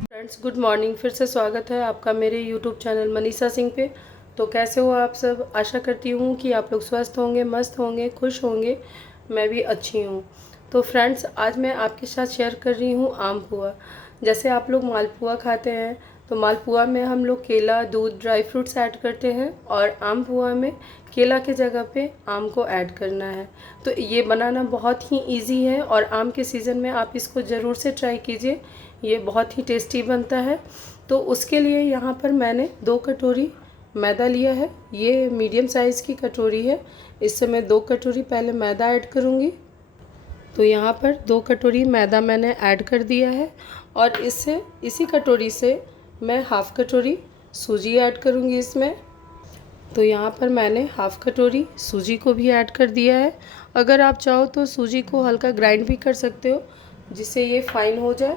Friends, good morning. फिर से स्वागत है आपका मेरे यूट्यूब चैनल मनीषा सिंह पे। तो कैसे हो आप सब? आशा करती हूँ कि आप लोग स्वस्थ होंगे, मस्त होंगे, खुश होंगे। मैं भी अच्छी हूँ। तो फ्रेंड्स, आज मैं आपके साथ शेयर कर रही हूँ आम पुआ। जैसे आप लोग मालपुआ खाते हैं, तो मालपुआ में हम लोग केला, दूध, ड्राई फ्रूट्स ऐड करते हैं, और आम पुआ में केला के जगह पे आम को ऐड करना है। तो ये बनाना बहुत ही इजी है, और आम के सीज़न में आप इसको ज़रूर से ट्राई कीजिए। ये बहुत ही टेस्टी बनता है। तो उसके लिए यहाँ पर मैंने 2 कटोरी मैदा लिया है। ये मीडियम साइज़ की कटोरी है। इससे मैं 2 कटोरी पहले मैदा ऐड करूँगी। तो यहाँ पर 2 कटोरी मैदा मैंने ऐड कर दिया है, और इसी कटोरी से मैं हाफ़ कटोरी सूजी ऐड करूँगी इसमें। तो यहाँ पर मैंने हाफ़ कटोरी सूजी को भी ऐड कर दिया है। अगर आप चाहो तो सूजी को हल्का ग्राइंड भी कर सकते हो, जिससे ये फ़ाइन हो जाए।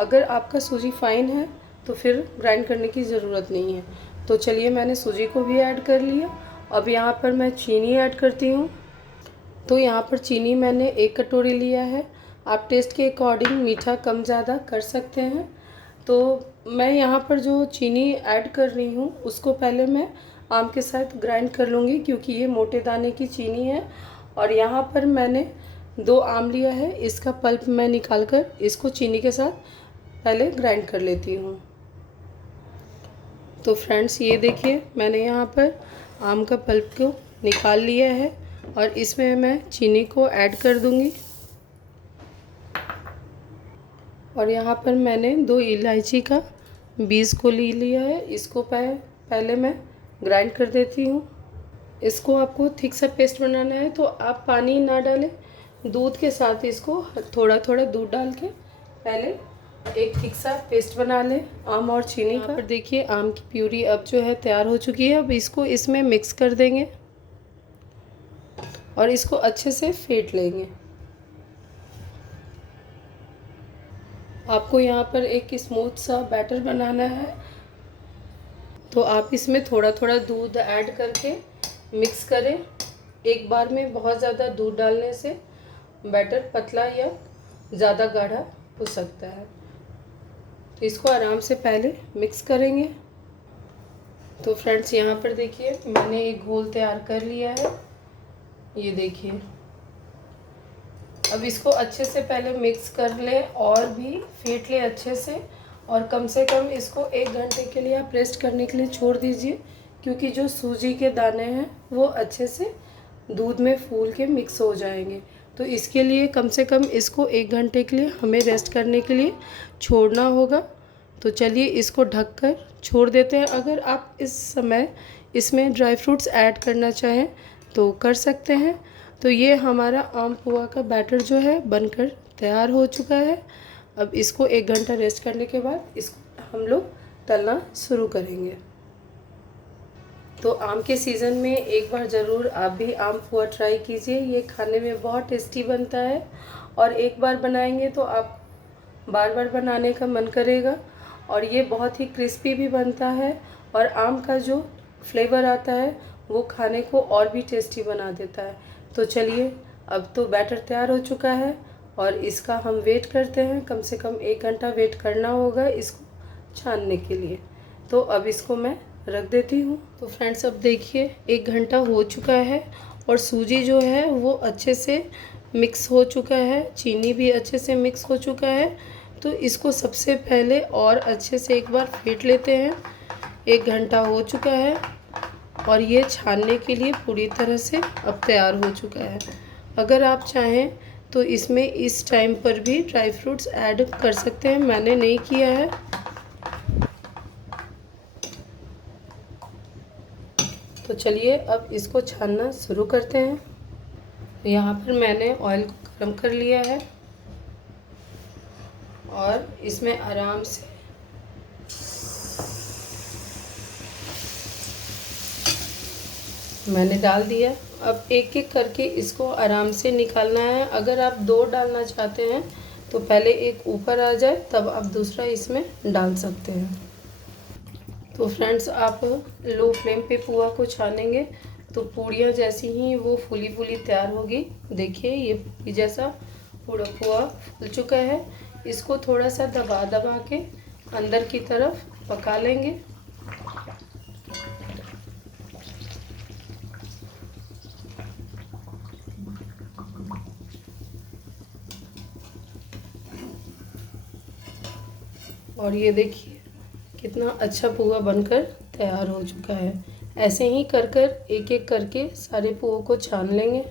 अगर आपका सूजी फ़ाइन है तो फिर ग्राइंड करने की ज़रूरत नहीं है। तो चलिए, मैंने सूजी को भी ऐड कर लिया। अब यहाँ पर मैं चीनी ऐड करती हूँ। तो यहाँ पर चीनी मैंने 1 कटोरी लिया है। आप टेस्ट के अकॉर्डिंग मीठा कम ज़्यादा कर सकते हैं। तो मैं यहाँ पर जो चीनी ऐड कर रही हूँ उसको पहले मैं आम के साथ ग्राइंड कर लूँगी, क्योंकि ये मोटे दाने की चीनी है। और यहाँ पर मैंने 2 आम लिया है। इसका पल्प मैं निकाल कर इसको चीनी के साथ पहले ग्राइंड कर लेती हूँ। तो फ्रेंड्स, ये देखिए, मैंने यहाँ पर आम का पल्प को निकाल लिया है, और इसमें मैं चीनी को ऐड कर दूँगी। और यहाँ पर मैंने 2 इलायची का बीज को लिया है। इसको पहले मैं ग्राइंड कर देती हूँ। इसको आपको थिक सा पेस्ट बनाना है, तो आप पानी ना डालें, दूध के साथ इसको थोड़ा थोड़ा दूध डाल के पहले एक थिक सा पेस्ट बना लें आम और चीनी का। पर देखिए, आम की प्यूरी अब जो है तैयार हो चुकी है। अब इसको इसमें मिक्स कर देंगे और इसको अच्छे से फेंट लेंगे। आपको यहाँ पर एक स्मूथ सा बैटर बनाना है, तो आप इसमें थोड़ा थोड़ा दूध ऐड करके मिक्स करें। एक बार में बहुत ज़्यादा दूध डालने से बैटर पतला या ज़्यादा गाढ़ा हो सकता है। तो इसको आराम से पहले मिक्स करेंगे। तो फ्रेंड्स, यहाँ पर देखिए, मैंने एक घोल तैयार कर लिया है। ये देखिए, अब इसको अच्छे से पहले मिक्स कर लें और भी फेंट लें अच्छे से। और कम से कम इसको 1 घंटे के लिए आप रेस्ट करने के लिए छोड़ दीजिए, क्योंकि जो सूजी के दाने हैं वो अच्छे से दूध में फूल के मिक्स हो जाएंगे। तो इसके लिए कम से कम इसको 1 घंटे के लिए हमें रेस्ट करने के लिए छोड़ना होगा। तो चलिए, इसको ढककर छोड़ देते हैं। अगर आप इस समय इसमें ड्राई फ्रूट्स ऐड करना चाहें तो कर सकते हैं। तो ये हमारा आम पुआ का बैटर जो है बनकर तैयार हो चुका है। अब इसको 1 घंटा रेस्ट करने के बाद इसको हम लोग तलना शुरू करेंगे। तो आम के सीज़न में एक बार ज़रूर आप भी आम पुआ ट्राई कीजिए। ये खाने में बहुत टेस्टी बनता है, और एक बार बनाएंगे तो आप बार बार बनाने का मन करेगा। और ये बहुत ही क्रिस्पी भी बनता है, और आम का जो फ्लेवर आता है वो खाने को और भी टेस्टी बना देता है। तो चलिए, अब तो बैटर तैयार हो चुका है, और इसका हम वेट करते हैं। कम से कम 1 घंटा वेट करना होगा इसको छानने के लिए। तो अब इसको मैं रख देती हूँ। तो फ्रेंड्स, अब देखिए, 1 घंटा हो चुका है, और सूजी जो है वो अच्छे से मिक्स हो चुका है, चीनी भी अच्छे से मिक्स हो चुका है। तो इसको सबसे पहले और अच्छे से एक बार फेंट लेते हैं। 1 घंटा हो चुका है, और ये छानने के लिए पूरी तरह से अब तैयार हो चुका है। अगर आप चाहें तो इसमें इस टाइम पर भी ड्राई फ्रूट्स ऐड कर सकते हैं, मैंने नहीं किया है। तो चलिए, अब इसको छानना शुरू करते हैं। यहाँ पर मैंने ऑयल को गर्म कर लिया है, और इसमें आराम से मैंने डाल दिया। अब एक एक करके इसको आराम से निकालना है। अगर आप 2 डालना चाहते हैं तो पहले एक ऊपर आ जाए, तब आप दूसरा इसमें डाल सकते हैं। तो फ्रेंड्स, आप लो फ्लेम पे पुआ को छानेंगे तो पूड़ियाँ जैसी ही वो फूली फूली तैयार होगी। देखिए, ये पूरी जैसा पूरा पुआ फूल चुका है। इसको थोड़ा सा दबा दबा के अंदर की तरफ पका लेंगे। और ये देखिए कितना अच्छा पुआ बनकर तैयार हो चुका है। ऐसे ही कर कर एक एक करके सारे पुओं को छान लेंगे।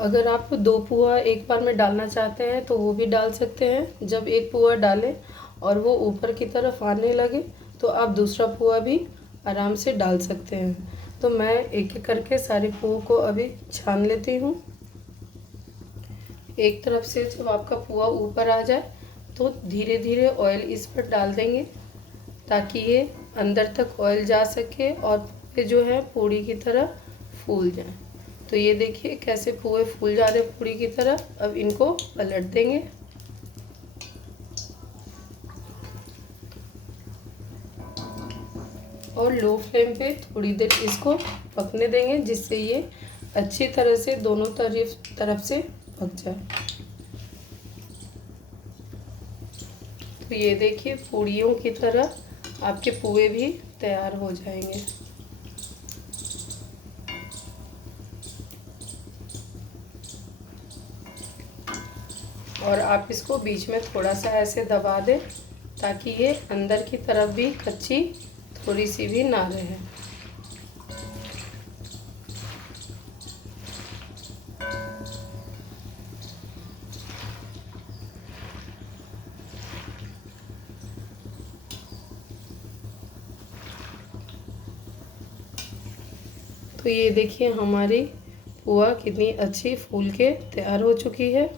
अगर आप 2 पुआ एक बार में डालना चाहते हैं तो वो भी डाल सकते हैं। जब एक पुआ डालें और वो ऊपर की तरफ आने लगे तो आप दूसरा पुआ भी आराम से डाल सकते हैं। तो मैं एक एक करके सारे पुओं को अभी छान लेती हूँ। एक तरफ से जब आपका पुआ ऊपर आ जाए तो धीरे धीरे ऑयल इस पर डाल देंगे ताकि ये अंदर तक ऑयल जा सके और पुए जो है पूड़ी की तरह फूल जाए। तो ये देखिए कैसे पुए फूल जा रहे पूड़ी की तरह। अब इनको पलट देंगे और लो फ्लेम पे थोड़ी देर इसको पकने देंगे जिससे ये अच्छी तरह से दोनों तरफ से पक जाए। तो ये देखिए पूड़ियों की तरह आपके पुए भी तैयार हो जाएंगे। और आप इसको बीच में थोड़ा सा ऐसे दबा दें ताकि ये अंदर की तरफ भी कच्ची थोड़ी सी भी ना रहे। तो ये देखिए हमारी पुआ कितनी अच्छी फूल के तैयार हो चुकी है।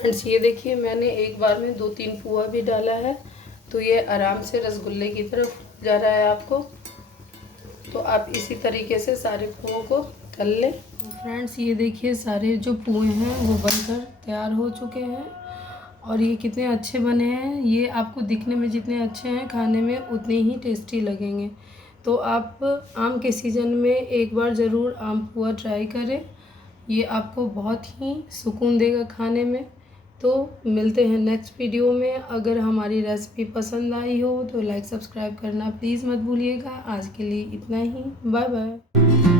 फ्रेंड्स ये देखिए मैंने एक बार में 2-3 पुआ भी डाला है तो ये आराम से रसगुल्ले की तरफ जा रहा है आपको। तो आप इसी तरीके से सारे पुओं को तल लें। फ्रेंड्स ये देखिए सारे जो पुए हैं वो बनकर तैयार हो चुके हैं और ये कितने अच्छे बने हैं। ये आपको दिखने में जितने अच्छे हैं खाने में उतने ही टेस्टी लगेंगे। तो आप आम के सीज़न में एक बार ज़रूर आम पुआ ट्राई करें। ये आपको बहुत ही सुकून देगा खाने में। तो मिलते हैं नेक्स्ट वीडियो में। अगर हमारी रेसिपी पसंद आई हो तो लाइक सब्सक्राइब करना प्लीज़ मत भूलिएगा। आज के लिए इतना ही। Bye bye.